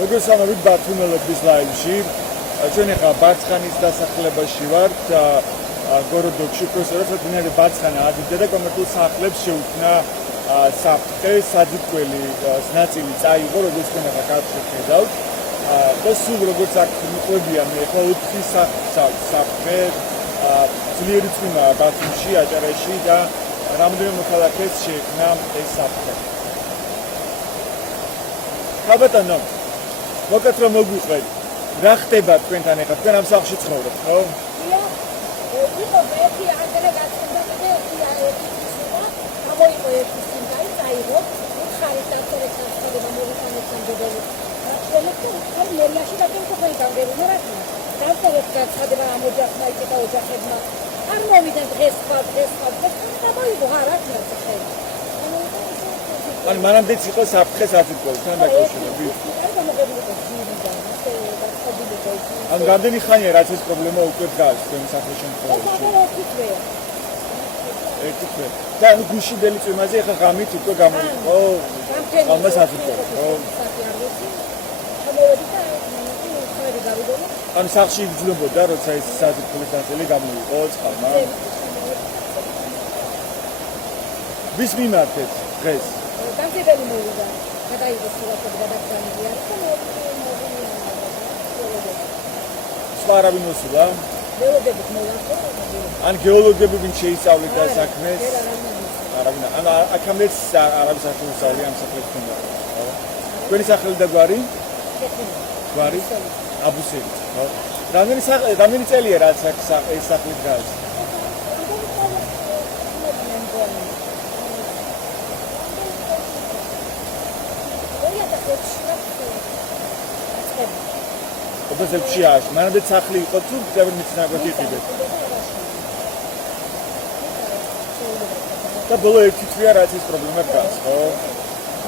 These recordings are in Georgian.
მოგესალმებით ბათუმელების ლაივში. ჩვენ ახლა ბარცხანის დასახლებაში ვართ. გოროდოკში პროფესორად დინარი ბარცხანა ადიდე და კომერციულ სახლებს შეუქმნა საფრთხე, საძირკველი ნაწილი წაიღო, როგორც თქვენ ახლა კარგად ხედავთ. და სულ როგორც აქ მიყვებიან მე ხო 4 საფრთხე ძლიერი წვიმაა ბათუმში, აჭარაში და რამდენიმე მოქალაქეს შეექმნა ეს საფრთხე. ხაბატონო, მოგეთ რომ მოგვიყვეთ. რა ხდება თქვენთან ახლა? თქვენ ამ სახლში ცხოვრობთ, ხო? იყო ერთი ანდერე გაცნდა და ამოიყო ერთი სიმღერა, წაიღო, უთხარი დასწორებთან ხდება მოვიხანებთან დედელი. ჩვენ მერიაში დაგემხოხენ გამგერუნა რა თქმა უნდა. დასწორებთან ხდება ამ ოჯახმა იკეთა ოჯახებმა. არ მოვიდნენ დღეს სხვა და მოიგო რა თქმა უნდა. ან მანამდეც იყო საფრთხე საძირკველთან დაკავშირებით. ან რამდენი ხანია რაც ეს პრობლემა უკვე დგას თქვენ სახლის შემთხვევაში? ერთი თვე. და გუშინდელი წვიმაზე ახლა ღამით უკვე გამოიყო ამას საძირკველი, ხო? ან სახლში იგრძნობოდა როცა ეს საძირკველის ნაწილი გამოიყო წყალმა? ვის მიმართეთ დღეს? დამზადებელი მოვიდა. გადაიღო სურათები გადაგზავნილი არის და სხვა არავინ მოსულა? გეოლოგები მოვიდა. ან გეოლოგები ვინ შეისწავლეთ და საქმეს? არავინ. ან აქამდეც არავის აღსანიშნავია ამ საფრთხესთან. ხო? თქვენი სახელი და გვარი? გვარი? აბუსელი, ხო? რამდენი წელია რაც ეს სახლი დგას? ოდესებში მანამდე სახლი იყო თუ ძალიან მიცნაგოთ იყიდეთ? და ბოლო ერთი თვეა რაც ეს პრობლემა დგას, ხო?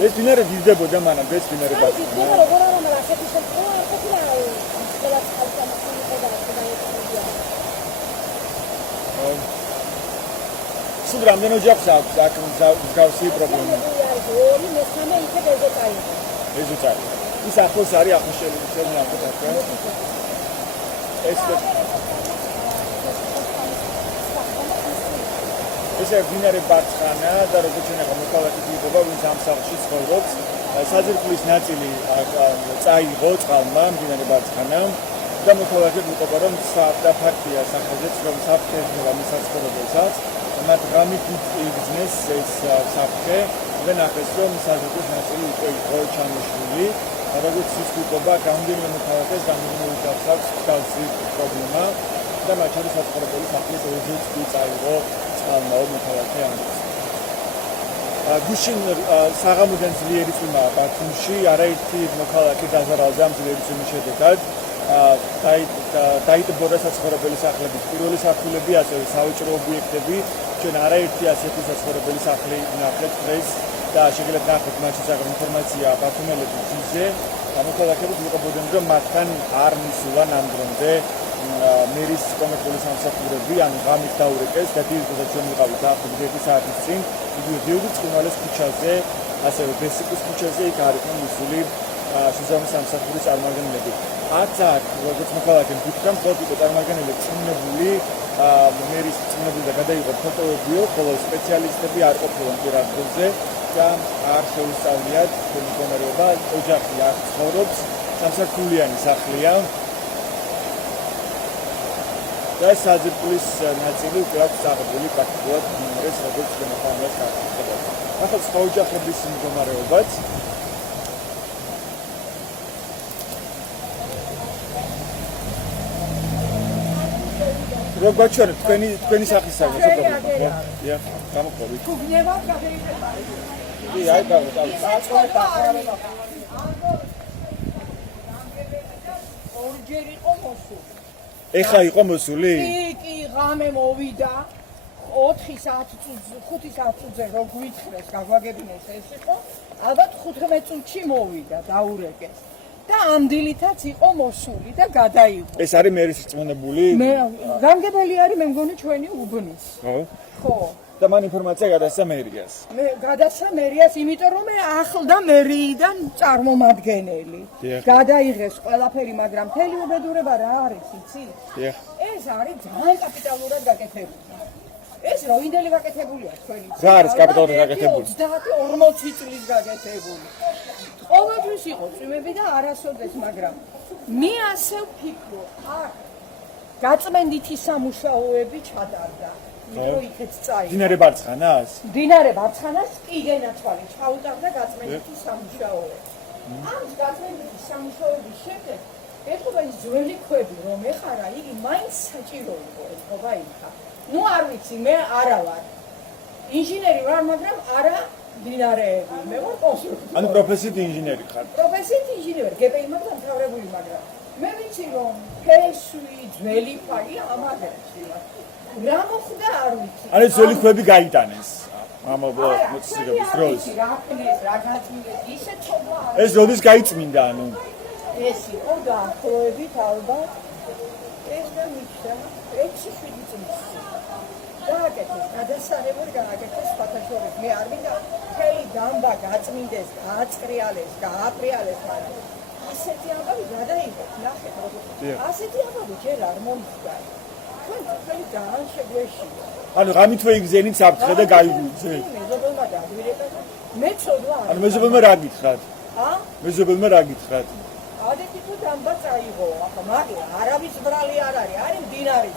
ეს დინარე დიდდებოდა მანამდე ეს დინარე ბაქნა. როგორ არა მაგრამ ასეთი შემთხვევა არ ყოფილა ყველა წყალსამახსოვრო და სულ რამდენი ოჯახს აქვს აქ მსგავსი პრობლემა? ორი მესამე იქეთ ეზოტაიღო. ეზოტაიღო. ის ახლოს არის ახუშელი ახლოს აქ. ეს დინარე ბარცხანა და როგორც ჩვენ ახლა მოქალაქით ვიყობა, ვინც ამ სახლში ცხოვრობს, საძირკვლის ნაწილი წაიღო წყალმა დინარე ბარცხანა და მოქალაქით ვიყობა, რომ და ფაქტია სახელზეც, რომ საფრთხე ექნება მის საცხოვრებელსაც, მათ ღამით იგრძნეს ეს საფრთხე და ნახეს, რომ საძირკვლის ნაწილი უკვე იყო ჩამოშლილი. როგორც ის ვიყობა, რამდენიმე მოქალაქეს რამდენიმე ოჯახს აქვს მსგავსი პრობლემა და მათ შორის საცხოვრებელი სახლის ოზიც წაიღო წყალმა მოქალაქე ამბობს. გუშინ საღამოდან ძლიერი წვიმაა ბათუმში, არაერთი მოქალაქე დაზარალდა ამ ძლიერი წვიმის შედეგად. დაიტბორა საცხოვრებელი სახლების პირველი სართულები, ასევე საოჭრო ობიექტები. ჩვენ არაერთი ასეთი საცხოვრებელი სახლი ნახეთ დღეს და შეგიძლიათ ნახოთ მათ შესახებ ინფორმაცია ბათუმელების ძიზე. მოქალაქეები ვიყობოდნენ, რომ მათთან არ მისულა ამ დრომდე მერის კომერციული სამსახურები, ან ღამით დაურეკეს და დილით ჩვენ ვიყავით ახლა 1 საათის წინ, იგივე წყუმალეს ქუჩაზე, ასევე ბესიკის ქუჩაზე იქ არ იყვნენ მისული შესაბამისი სამსახურის წარმომადგენლები. აქ როგორც მოქალაქეები ვიქნამ, მხოლოდ იყო წარმომადგენლები წვნებული, მერის წვნებული და გადაიღო ფოტოებიო, ხოლო სპეციალისტები არ ყოფილან პირადებზე და არ შეუსწავლიათ მდგომარეობა, ოჯახი არ ცხოვრობს, სამსართულიანი სახლია. და საძირკვლის ნაწილი უკვე აქვს წაღებული პრაქტიკულად დინარეს, როგორც ჩვენ ახლა ამას გავხსენებთ. ახლა სხვა ოჯახების მდგომარეობაც როგორ გაჩვენებთ თქვენი სახლის საკითხი პრობლემა? ია, გამოყოლით. თუ გნებავთ გადაიხება. კი, აი გავიტავ. ორჯერ იყო მოსული. ეხა იყო მოსული? კი, ღამე მოვიდა 4 საათი 5 საათზე რო გვითხრეს, გაგვაგებინეს ეს იყო. ალბათ 15 წუთში მოვიდა, დაურეკეს. და ამ დილითაც იყო მოსული და გადაიღო. ეს არის მერის რწმუნებული? მე განგებელი არის მე მგონი ჩვენი უბნის. ხო. და მან ინფორმაცია გადასცა მერიას. მე გადასცა მერიას, იმიტომ რომ მე ახლდა მერიიდან წარმომადგენელი. გადაიღეს ყველაფერი, მაგრამ მთელი უბედურება რა არის, იცი? ეს არის ძალიან კაპიტალურად გაკეთებული. ეს როინდელი გაკეთებულია თქვენი. რა არის კაპიტალურად გაკეთებული? 30-40 წლის გაკეთებული. ყოველთვის იყო წვიმები და არასოდეს, მაგრამ მე ასე ვფიქრობ, აქ გაწმენდითი სამუშაოები ჩატარდა. იქეთ წაი. დინარე ბარცხანას? დინარე ბარცხანას კი გენაცვალე, ჩაუტარდა გაწმენდითი სამუშაოები. ამ გაწმენდითი სამუშაოების შემდეგ ეთქობა ის ძველი ქვები, რომ ეხარა, იგი მაინც საჭირო იყო, ეთქობა იქა. ნუ არ ვიცი, მე არა ვარ ინჟინერი ვარ, მაგრამ არა დინარეები. მე ვარ კონსტრუქტორი. ანუ პროფესიით ინჟინერი ხარ? პროფესიით ინჟინერი, გპიმ-ად დამთავრებული, მაგრამ მე ვიცი, რომ ფესვი, ძველი ფარი ამაგრებში. რა მოხდა არ ვიცი. ანუ ძველი ქვები გაიტანეს ამ მოციქების დროს. რა ხნის, რა გაწმინდეს, ისე ცოდვა. ეს როდის გაიწმინდა ანუ? ეს იყო დაახლოებით ალბათ ეს და მიშა 6-7 წლის. გააკეთეს, გადასაღებად გააკეთეს ფათაშორის. მე არ მინდა მთელი დამბა გაწმინდეს, გააწყრიალეს, გააპრიალეს, მაგრამ ასეთი ამბავი გადაიღო, ნახეთ როგორ. ასეთი ამბავი ჯერ არ მომხდა. თქვენ თქვენი ძალიან შეგვეშია. ანუ ღამითვე იგზენით საფრთხე და გაიგუძე. მეზობელმა დაგვირეკა და მე ცოდვა არ. ანუ მეზობელმა რა გითხრათ? მეზობელმა რა გითხრათ? ადეთი თუ დამბა წაიღო, ახლა მაგრამ არავის ბრალი არ არის, არის მდინარე.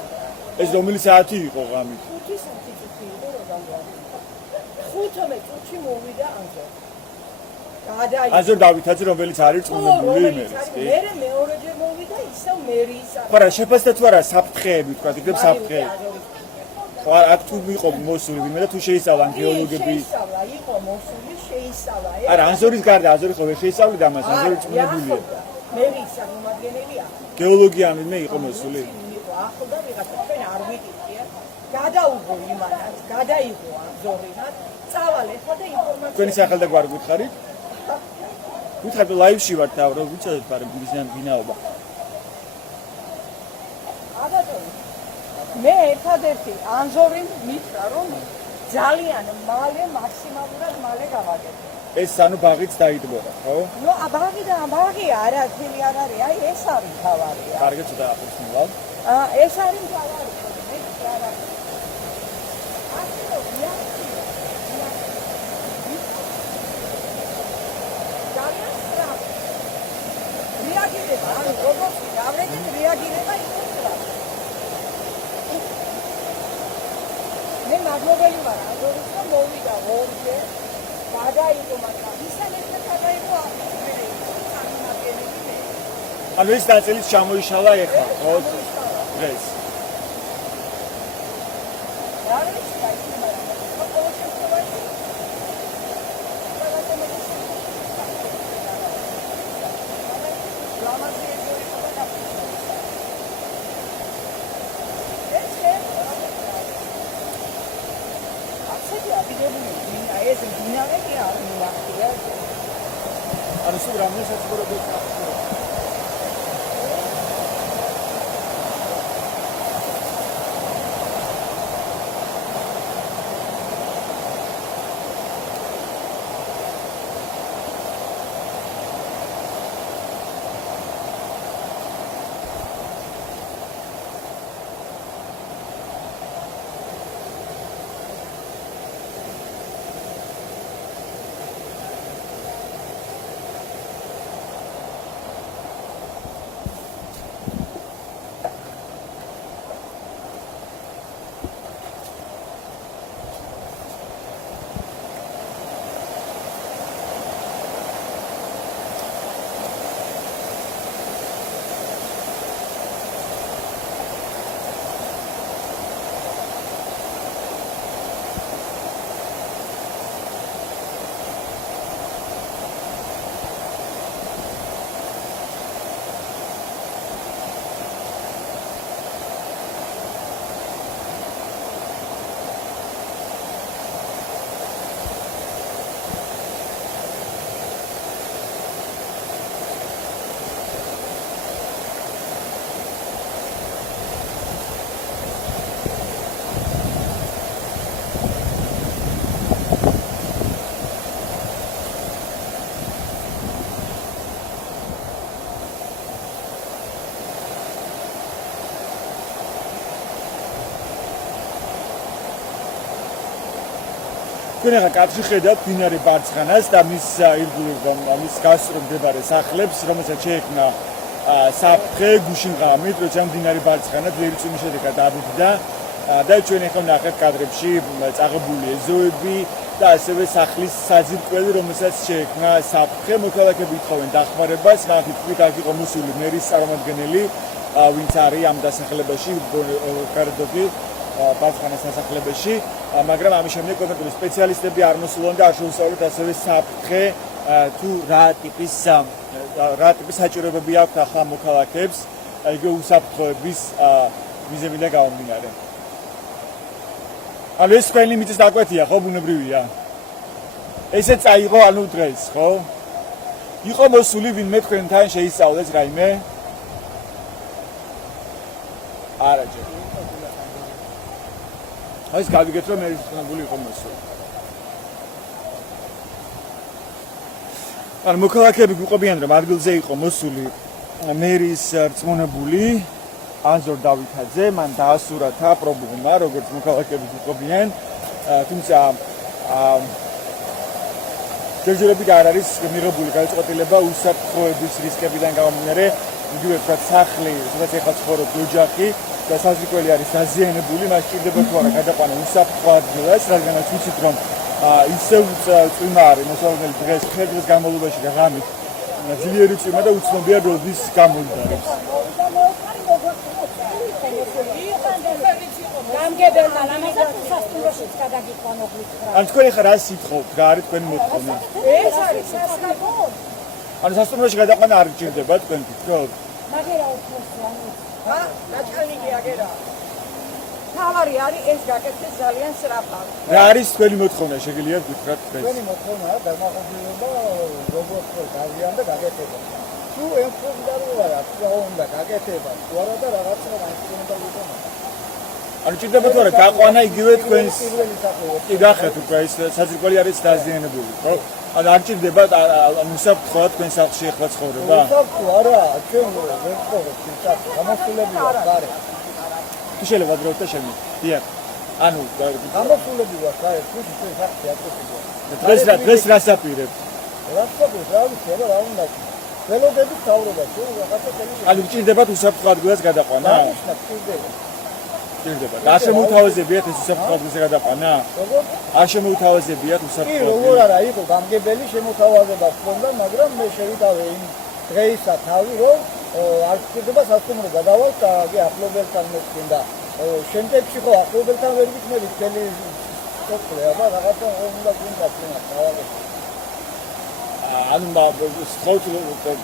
ეს რომელი საათი იყო ღამით? 5 საათი იყო რა გამოვიდა. 15 წუთში მოვიდა ანზორ. გადაიღო. ანზორ დავითაძე, რომელიც არის რწმუნებული იმერის. მე მეორეჯერ მოვიდა ისევ მერიის. ხო რა შეფასდა თუ არა საფრთხეები თქვა, იქნებ საფრთხეები. ხო აქ თუ იყო მოსული ვინმე და თუ შეისწავლა გეოლოგები. შეისწავლა, იყო მოსული, შეისწავლა. არა ანზორის გარდა ანზორი ხო ვერ შეისწავლიდა ამას, ანზორი რწმუნებულია. მერიის წარმომადგენელია. გეოლოგია ამბე იყო მოსული. ახლდა ვიღაცა ჩვენ არ ვიტყვია. გადაუღო იმანაც, გადაიღო ანზორინად, წავალე ხა და ინფორმაცია. თქვენი სახელ და გვარი გითხარით? გითხარით ლაივში ვარ თავ რომ ვიცოდეთ მაგრამ ბიზნესიან ბინაობა. აბატონო. მე ერთადერთი ანზორი მითხრა რომ ძალიან მალე მაქსიმალურად მალე გავაკეთე. ეს ანუ ბაღიც დაიდგორა, ხო? ნუ ბაღი არა, თილი არ არის, აი ეს არის თავარია. კარგი ცოტა ახლოს მივალ. ეს არის თავარი, მე არა. ასე რომ რეაგირება, ანუ როგორც გავრეკეთ რეაგირება იყო სწრაფი. მე მადლობელი ვარ ანზორის რომ მოვიდა ორჯერ, გადაიღო, მაგრამ ისანეთთან გადაიღო აფრიკელი წარმომადგენელი მე. ანუ ეს ნაწილიც ჩამოიშალა ეხლა, ხო? დღეს. რა არის გაიგე, მაგრამ ყოველ შემთხვევაში ანუ სულ რამდენი საცხოვრებელი თქვენ ახლა კადრში ხედავთ მდინარე ბარცხანას და მის ირგვლივ მის გასწვრივ მდებარე სახლებს, რომელსაც შეექმნა საფრთხე გუშინღამით, როცა მდინარე ბარცხანა ძლიერი წვიმის შედეგად დაბუდა და ჩვენ ახლა ვნახეთ კადრებში წაღებული ეზოები და ასევე სახლის საძირკველი, რომელსაც შეექმნა საფრთხე. მოქალაქეები ითხოვენ დახმარებას, მაგით თქვით აქ იყო მოსული მერის წარმომადგენელი, ვინც არის ამ დასახლებაში, გარდოგი ბარცხანის დასახლებაში, მაგრამ ამის შემდეგ კონკრეტული სპეციალისტები არ მოსულან და არ შეუსწავლეთ ასევე საფრთხე თუ რა ტიპის საჭიროებები აქვს ახლა მოქალაქეებს, იგივე უსაფრთხოების მიზეზებიდან გამომდინარე. ანუ ეს ყველი მიწის დაკვეთია, ხო, ბუნებრივია. ესე წაიღო ანუ დღეს, ხო? იყო მოსული ვინმე თქვენთან შეისწავლეს რაიმე? არა ჯერ. ეს გავიგეთ რომ მერის ცნობილი იყო მოსული. ანუ მოქალაქეები გვიყვებიან რომ ადგილზე იყო მოსული მერის რწმუნებული ანზორ დავითაძე, მან დაასურათა პრობლემა, როგორც მოქალაქეები გვიყვებიან, თუმცა ჯერჯერობით არ არის მიღებული გადაწყვეტილება უსაფრთხოების რისკებიდან გამომდინარე, იგივე თქვა სახლი, სადაც ეხლა ცხოვრობს ოჯახი და საზრკველი არის დაზიანებული, მას ჭირდება თუ არა გადაყვანა უსაფრთხო ადგილას, რადგანაც ვიცით რომ ისევ წვიმა არის მოსალოდნელი დღეს, დღეს განმავლობაში და ღამით ძლიერი წვიმა და უცნობია როდის გამოიძარებს. გამგებელმა ამასაც სასტუმროშიც გადაგიყვანო გითხრა. ან თქვენ ახლა რას ითხოვთ? რა არის თქვენი მოთხოვნა? ეს არის სასტუმრო. ანუ სასტუმროში გადაყვანა არ გჭირდება თქვენ თვითონ? მაგერა უფროსიანი. ნაჭყალიკი აგერა. თავარი არის ეს გაკეთდეს ძალიან სწრაფად. რა არის თქვენი მოთხოვნა? შეგიძლიათ გითხრათ დღეს? ჩვენი მოთხოვნაა დამახასიათება როგორც გავიან და გაკეთება. თუ ემფრიზდაროა რა უნდა გაკეთება, თუ არა და რაღაცა განსხვავება იქნება. ანუ ჭირდება თუ არა გაყვანა იგივე თქვენს პირველი საფრთხე. კი გახეთ უკვე ის საძირკველი არის დაზიანებული, ხო? ანუ არ ჭირდება უსაფრთხოა თქვენ სახლში ახლა ცხოვრება? უსაფრთხო არა, ჩვენ ვერ ცხოვრობთ სახლში. გამოსულები ვართ გარე. თუ შეიძლება დროით და შემი. დიახ. ანუ გამოსულები ვართ გარე, თუ ჩვენ სახლში აკეთებია. დღეს რას აპირებთ? რა თქმა რა ვიცი რა უნდა. ველოდებით თავრობა, თუ რაღაცა თემი. ანუ ჭირდებათ უსაფრთხო ადგილას გადაყვანა? ჭირდება. ჭირდება. არ შემოუთავაზებიათ ეს უსაფრთხო ადგილზე გადაყვანა? როგორ? არ შემოუთავაზებიათ კი, უსაფრთხო როგორ არა, იყო გამგებელი შემოთავაზება ჰქონდა, მაგრამ მე შევიტავე იმ დღეისა თავი, რომ არ გჭირდება სასტუმრო გადავალ და კი ახლობელთან მეწინდა. შემდეგში ხო ახლობელთან ვერ გიქნებით თელი სოფლე, აბა რაღაცა უნდა გინდა თქვენად დავალე. ანუ სწორ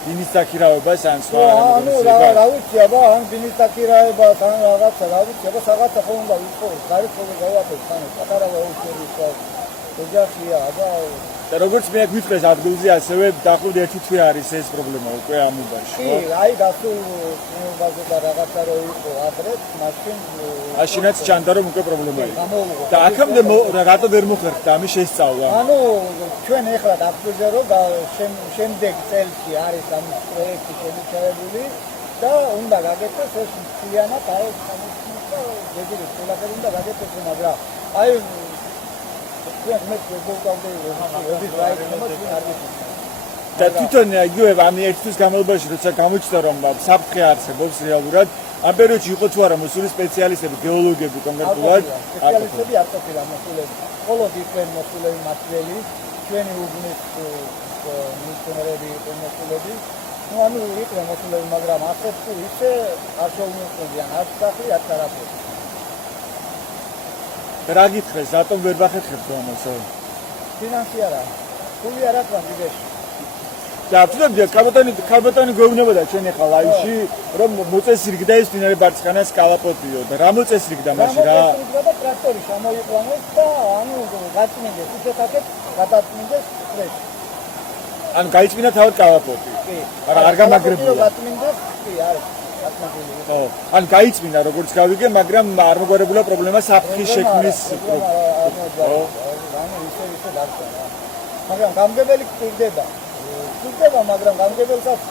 დინის დაქირავებას ან სხვა ანუ რა ვიცი, აბა ან დინის დაქირავებას ან რაღაცა, რა ვიცი, აბა რაღაცა ხო უნდა იყოს, გარეთ ხო გავაკეთოთ, ანუ პატარა ვაუჩერი ხო ოჯახია, აბა და როგორც მე გვიტყეს ადგილზე ასევე დაახლოებით ერთი თვე არის ეს პრობლემა უკვე ამ უბანში. კი, აი გასულ ცნობაზე და რაღაცა რო იყო ადრეს, მაშინ აშინაც ჩანდა რომ უკვე პრობლემა იყო. გამოვიღო. და აქამდე რატო ვერ მოხერხდა ამის შესწავლა? ანუ ჩვენ ეხლა დაგვიძე რომ შემდეგ წელში არის ამ პროექტი შემოჩერებული და უნდა გაკეთდეს ეს მთლიანად აი ძეგლი ყველაფერი უნდა გაკეთდეს, მაგრამ აი და თვითონ იგივე ამ ერთის განმავლობაში როცა გამოჩნდა რომ საფრთხე არსებობს რეალურად ამ პერიოდში იყო თუ არა მოსული სპეციალისტები, გეოლოგები კონკრეტულად? სპეციალისტები არ ყოფილა მოსულები. მხოლოდ იყვნენ მოსულები მათველი, ჩვენი უბნის მისიონერები იყვნენ მოსულები. ну ანუ იყვნენ მოსულები, მაგრამ ასეთ თუ ისე არ შეუნუწყვდიან არც სახლი, არც არაფერი. რა გითხრეს, რატომ ვერ ვახერხებთ ამასო? ფინანსი არა. ფული არ აქვს იდეაში. და აბსოლუტურად კალბატონი გვეუბნებოდა ჩვენ ახლა ლაივში რომ მოწესრიგდა ეს მდინარე ბარცხანას კალაპოტიო და რა მოწესრიგდა მაშინ რა? მოწესრიგდა ტრაქტორი შემოიყვანეს და ანუ გაწმინდეს ისეთაკეთ გადაწმინდეს ფრეს. ანუ გაიწმინდა თავად კალაპოტი. კი. არ გამაგრებულა. გაწმინდეს, კი, არის. გაწმინდილი. ხო. ანუ გაიწმინდა როგორც გავიგე, მაგრამ არ მოგვარებულა პრობლემა საფრთხის შექმნის. ხო. ანუ ისე დარჩა რა. მაგრამ გამგებელი გჭირდება. გჭირდება, მაგრამ გამგებელსაც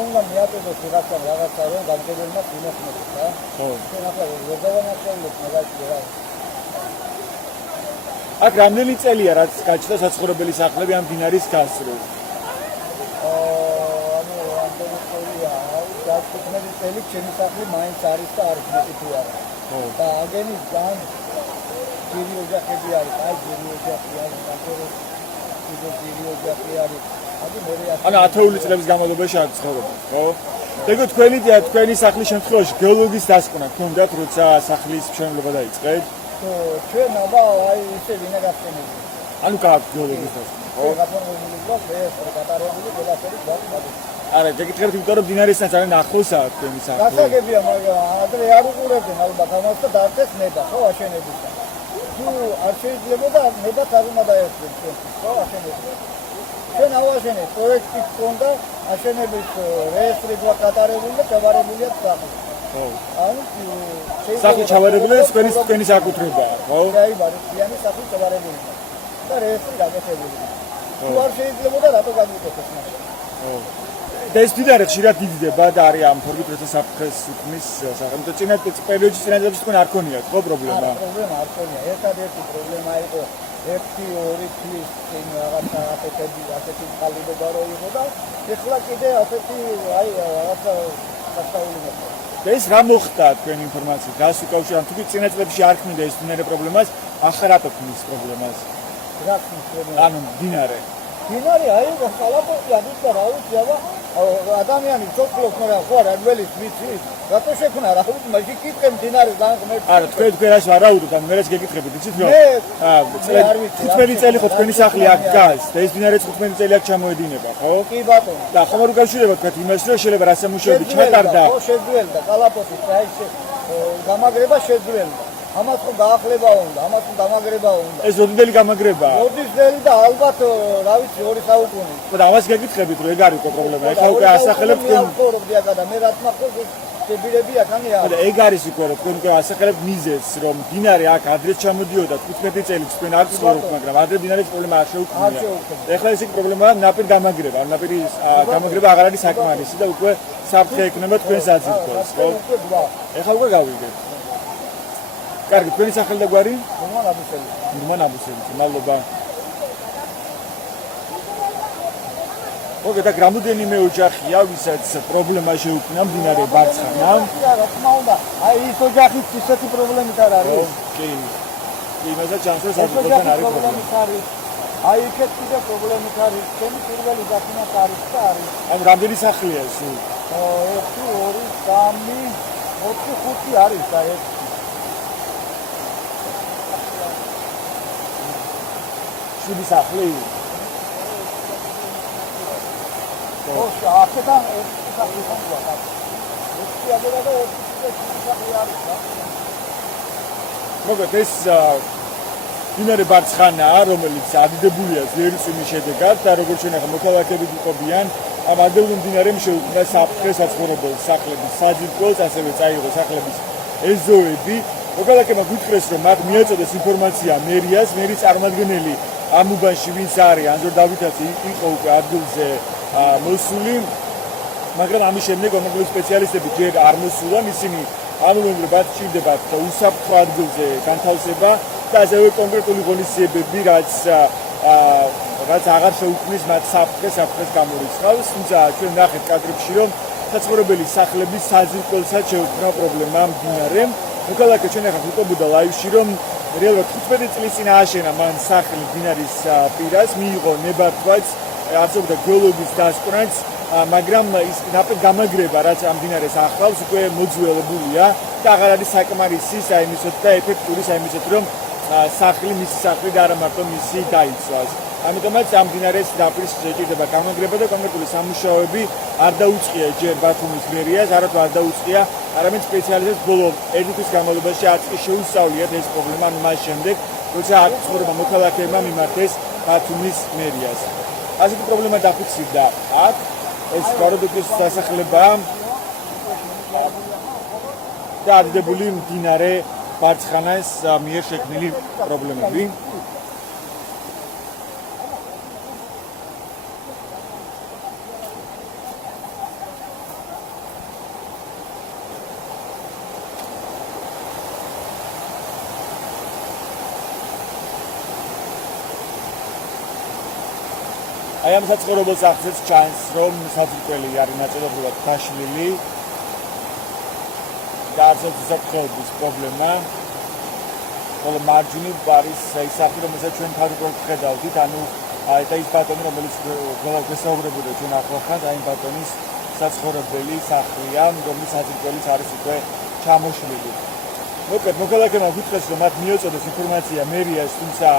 უნდა მიაწოდოს რაღაცა რომ გამგებელმა იმოხმოს რა. ხო. ჩვენ ახლა ვერ დავანახულობთ მაგაში რა. აქ რამდენი წელია რაც გაჩნდა საცხოვრებელი სახლები ამ დინარის გასწვრივ? ანუ რამდენი წელია? 15 წელი ჩემი სახლი მაინც არის და არის მეტი თუ არა. და აგენის ძალიან ძირი ოჯახები არის, აი ძირი ოჯახი არის, ნახევრად ძირი ოჯახი არის. ანუ 10 წლების განმავლობაში აქ ცხოვრობთ, ხო? ეგო თქვენი სახლის შემთხვევაში გეოლოგის დასკვნა გქონდათ, როცა სახლის მშენებლობა დაიწყეთ? ჩვენ აბა აი ისე ვინა გახსენებდი. ანუ გააქვთ გეოლოგის დასკვნა, ხო? გაფორმებული გვაქვს ეს კატარებული ყველაფერი გვაქვს. არა, გეკითხებთ, იმიტომ რომ დინარისთან ძალიან ახლოსაა თქვენი სახლი. გასაგებია, მაგრამ ადრე არ უყურებდნენ ალბათ ამას და დარჩეს ნება, ხო, აშენებისგან. თუ არ შეიძლებოდა ნებაც არ უნდა დაერქვენ ჩვენ, ხო, აშენებისგან. ჩვენ ავაშენეთ, პროექტი ჰქონდა, აშენების რეესტრი გვაქვს გატარებული და ჩავარებულია სახლი. ხო. ანუ სახლი ჩავარებულია, თქვენი საკუთრებაა, ხო? აი, ბარისიანი სახლი ჩავარებულია და რეესტრი გაკეთებულია. თუ არ შეიძლებოდა, რატო გაგვიკეთეს მას? ხო. და ეს დინარე ხშირად დიდდება და არის ამ ფორმით, როცა საფრთხეს უქმნის სახელმწიფო. წინა პერიოდში წინადადებში თქვენ არ ქონიათ, ხო, პრობლემა? პრობლემა არ ქონია. ერთადერთი პრობლემა იყო 1-2 თვის წინ რაღაცა ასეთი ხალიდობა რო იყო და ეხლა კიდე ასეთი აი რაღაცა გასაული მოხდა. და ეს რა მოხდა თქვენ ინფორმაციით? რას უკავშირდებთ? თუ წინა წლებში არ ქმნიდა ეს დინარე პრობლემას, ახლა რატო ქმნის პრობლემას? რა ქმნის პრობლემას? ანუ დინარე. დინარე აი ხალაპოთი არის და რა ვიცი აბა ადამიანი ცოცხლობს, მაგრამ ხო არა გველის ვიცი რატო შექმნა რა ვიცი მაშინ კითხემ დინარეს დამღმერთ. არა, თქვენ რას ვარაუდობთ, ანუ მე რაც გეკითხებით, იცით რა? 15 წელი ხო თქვენი სახლი აქ დგას და ეს დინარე 15 წელი აქ ჩამოედინება, ხო? კი ბატონო. და ხომ არ უკავშირდება თქვენ იმას, რომ შეიძლება რა სამუშაოები ჩატარდა? ხო შეძველდა კალაპოთი აი გამაგრება შეძველდა. ამას ხო გაახლება უნდა, ამას ხო გამაგრება უნდა. ეს ოდნელი გამაგრებაა. ოდნელი და ალბათ რა ვიცი 2 საუკუნე. ხო და ამას გეკითხებით, რომ ეგ არის უკვე პრობლემა. ეხლა უკვე ასახელებთ თქვენ. და მე რა თქმა უნდა შეგირები აქანია. ხო და ეგ არის უკვე რომ თქვენ უკვე ასახელებთ მიზეზს, რომ დინარე აქ ადრე ჩამოდიოდა 15 წელიწად თქვენ არ ცხოვრობთ, მაგრამ ადრე დინარის პრობლემა არ შეუქმნია. ეხლა ეს იქ პრობლემაა ნაპირ გამაგრება, ანუ ნაპირი გამაგრება აღარ არის საკმარისი და უკვე საფრთხე ექნება თქვენს აძირკოს, ხო? ეხლა უკვე გავიგეთ. კარგი, თქვენი სახელი და გვარი? ნურმან აბუსელი. ნურმან აბუსელი, მადლობა. მოგეთ, აქ რამოდენიმე ოჯახია, ვისაც პრობლემა შეუქმნა მდინარე ბარცხანამ. რა თქმა უნდა, აი ის ოჯახიც ისეთი პრობლემით არ არის. კი. იმასაც ჩანს, რომ საერთოდ არის პრობლემა. აი იქეთ კიდე პრობლემით არის. ჩემი პირველი დაფინანსა არის და არის. ანუ რამდენი სახლია ეს? 1 2 3 4 5 არის და ეს შვიდი სახლი? ხო, აქედან ერთი სახლი ხონდა. ერთი აგერა და ერთი სახლი არის და. მოგეთ, ეს დინარე ბარცხანაა, რომელიც ადიდებულია ძლიერი წვიმის შედეგად და როგორც ჩვენ ახლა მოქალაქეები გვიყვებიან, ამ ადრეულ მდინარემ შეუქმნა საფრთხე საცხოვრებელ სახლების საძირკველს, ასევე წაიღო სახლების ეზოები. მოქალაქეებმა გითხრეს, რომ მათ მიაწოდეს ინფორმაცია მერიას, მერის წარმომადგენელი ამ უბანში ვინც არის, ანზორ დავითაცი იყო უკვე ადგილზე მოსული, მაგრამ ამის შემდეგ ომაგლოს სპეციალისტები ჯერ არ მოსულან, ისინი ამბობენ, რომ მათ სჭირდებათ უსაფრთხო ადგილზე განთავსება და ასევე კონკრეტული ღონისძიებები, რაც აღარ შეუქმნის მათ საფრთხეს გამორიცხავს, თუმცა ჩვენ ნახეთ კადრებში, რომ საცხოვრებელი სახლების საძირკველსაც შეუქმნა პრობლემა მდინარემ. მოქალაქე ჩვენ ახლა ვიყვებოდა ლაივში, რომ რეალურად 15 წლის წინ ააშენა მან სახლი მდინარის პირას, მიიღო ნებართვაც, არსებობდა გეოლოგის დასკვნაც, მაგრამ ის ნაპირ გამაგრება, რაც ამ მდინარეს ახლავს, უკვე მოძველებულია და აღარ არის საკმარისი საიმისოდ და ეფექტური საიმისოდ, რომ მისი სახლი და არა მარტო მისი დაიცვას. ამიტომაც ამ მდინარეს ნაპირს შეჭირდება გამაგრება და კონკრეტული სამუშაოები არ დაუწყია ჯერ ბათუმის მერიას, არათუ არ დაუწყია არამედ სპეციალისტებს ბოლო 1 თვის განმავლობაში არც კი შეუსწავლიათ ეს პრობლემა, ანუ მას შემდეგ, როცა აქ ცხოვრება მოქალაქეებმა მიმართეს ბათუმის მერიას. ასეთი პრობლემა დაფიქსირდა აქ, ეს გარდაქმნის დასახლება და ადიდებული მდინარე ბარცხანას მიერ შექმნილი პრობლემები. აი ამ საცხოვრებელ სახლზეც ჩანს, რომ საძირკველი არის ნაწილობრივად დაშლილი და არცერთ უსაფრთხოების პრობლემა. ხოლო მარჯვნივ არის ის სახლი, რომელსაც ჩვენ თავდაპირველად ხედავდით, ანუ და ის ბატონი, რომელიც გესაუბრებოდა ჩვენ ახლახან, აი ბატონის საცხოვრებელი სახლია, რომლის საძირკველიც არის უკვე ჩამოშლილი. მოკლედ, მოქალაქეებმა გითხრეს, რომ მათ მიეწოდეს ინფორმაცია მერიას, თუმცა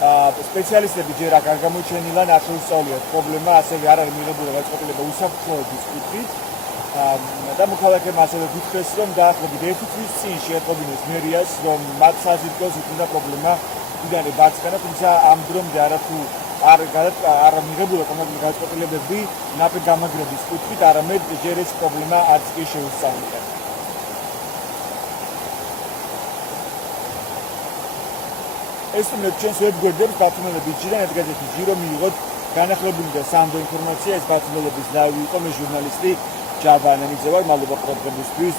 სპეციალისტები ჯერ აქ არ გამოჩენილან, არ შეუსწავლიათ პრობლემა, ასევე არ არის მიღებული განწყობილება უსაფრთხოების კუთხით. და მოქალაქეებმა ასევე გითხრეს, რომ დაახლოებით 1 თვის წინ შეეპყრობინეს მერიას, რომ მათ საძირკველს უქმდა პრობლემა უდანე ბარცკანა, თუმცა ამ დრომდე არათუ არ მიღებულა კომპლექტური განწყობილებები ნაპირ გამაგრების კუთხით, არამედ ჯერ ეს პრობლემა არც კი შეუსწავლია. ეს უნდა ჩვენს ვებგვერდებს ბათუმელების.ჟი-დან ერთგადერთი რომ მიიღოთ განახლებული და სანდო ინფორმაცია. ეს ბათუმელების ლაივი იყო, მე ჟურნალისტი ჯაბა ანემიძე ვარ, მადლობა ყურადღებისთვის.